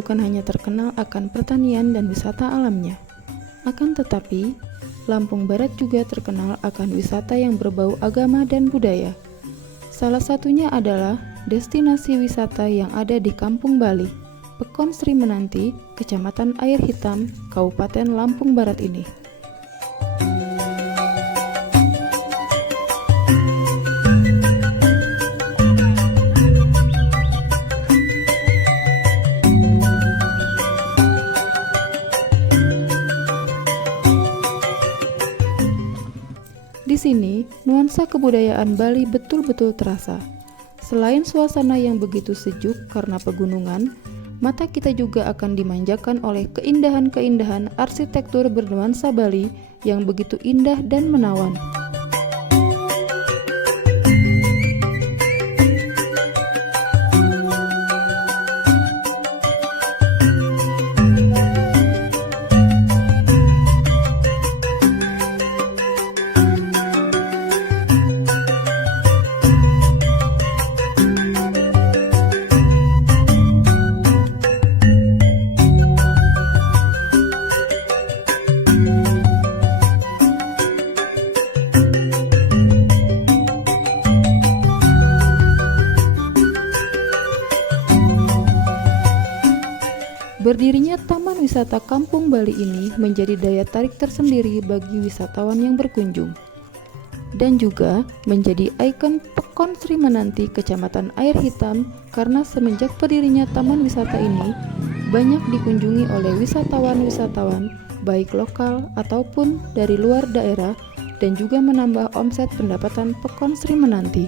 bukan hanya terkenal akan pertanian dan wisata alamnya. Akan tetapi, Lampung Barat juga terkenal akan wisata yang berbau agama dan budaya. Salah satunya adalah destinasi wisata yang ada di Kampung Bali, Pekon Sri Menanti, Kecamatan Air Hitam, Kabupaten Lampung Barat ini. Di sini, nuansa kebudayaan Bali betul-betul terasa. Selain suasana yang begitu sejuk karena pegunungan, mata kita juga akan dimanjakan oleh keindahan-keindahan arsitektur bernuansa Bali yang begitu indah dan menawan. Berdirinya Taman Wisata Kampung Bali ini menjadi daya tarik tersendiri bagi wisatawan yang berkunjung, dan juga menjadi ikon Pekon Sri Menanti, Kecamatan Air Hitam, karena semenjak berdirinya taman wisata ini banyak dikunjungi oleh wisatawan-wisatawan baik lokal ataupun dari luar daerah, dan juga menambah omset pendapatan Pekon Sri Menanti.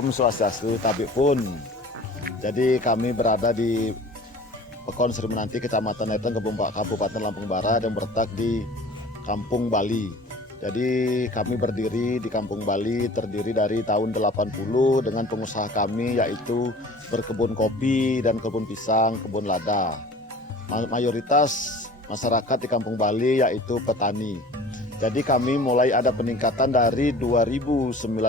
Om Swastiastu, Tabik pun. Jadi kami berada di Pekon Sri Menanti, Kecamatan Neteng, Kabupaten Lampung Barat yang berletak di Kampung Bali. Jadi kami berdiri di Kampung Bali terdiri dari tahun 80 dengan pengusaha kami yaitu berkebun kopi dan kebun pisang, kebun lada. Mayoritas masyarakat di Kampung Bali yaitu petani. Jadi kami mulai ada peningkatan dari 2019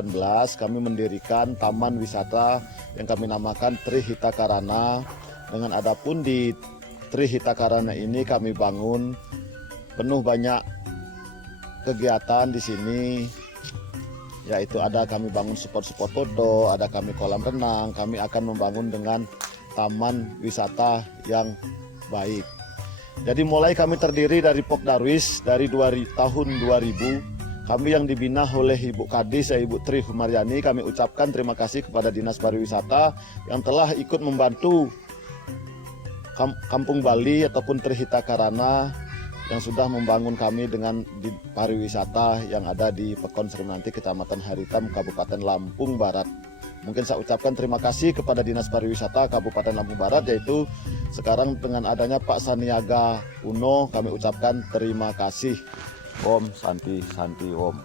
kami mendirikan taman wisata yang kami namakan Trihita Karana. Dengan adapun di Trihita Karana ini kami bangun penuh banyak kegiatan di sini, yaitu ada kami bangun spot-spot foto, ada kami kolam renang, kami akan membangun dengan taman wisata yang baik. Jadi mulai kami terdiri dari Pok Darwis dari tahun 2000. Kami yang dibina oleh Ibu Kadis, Ibu Tri Humaryani. Kami ucapkan terima kasih kepada Dinas Pariwisata yang telah ikut membantu Kampung Bali ataupun Trihita Karana yang sudah membangun kami dengan pariwisata yang ada di Pekon Sri Menanti, Kecamatan Air Hitam, Kabupaten Lampung Barat. Mungkin saya ucapkan terima kasih kepada Dinas Pariwisata Kabupaten Lampung Barat, yaitu sekarang dengan adanya Pak Saniaga Uno, kami ucapkan terima kasih. Om Santi Santi Om.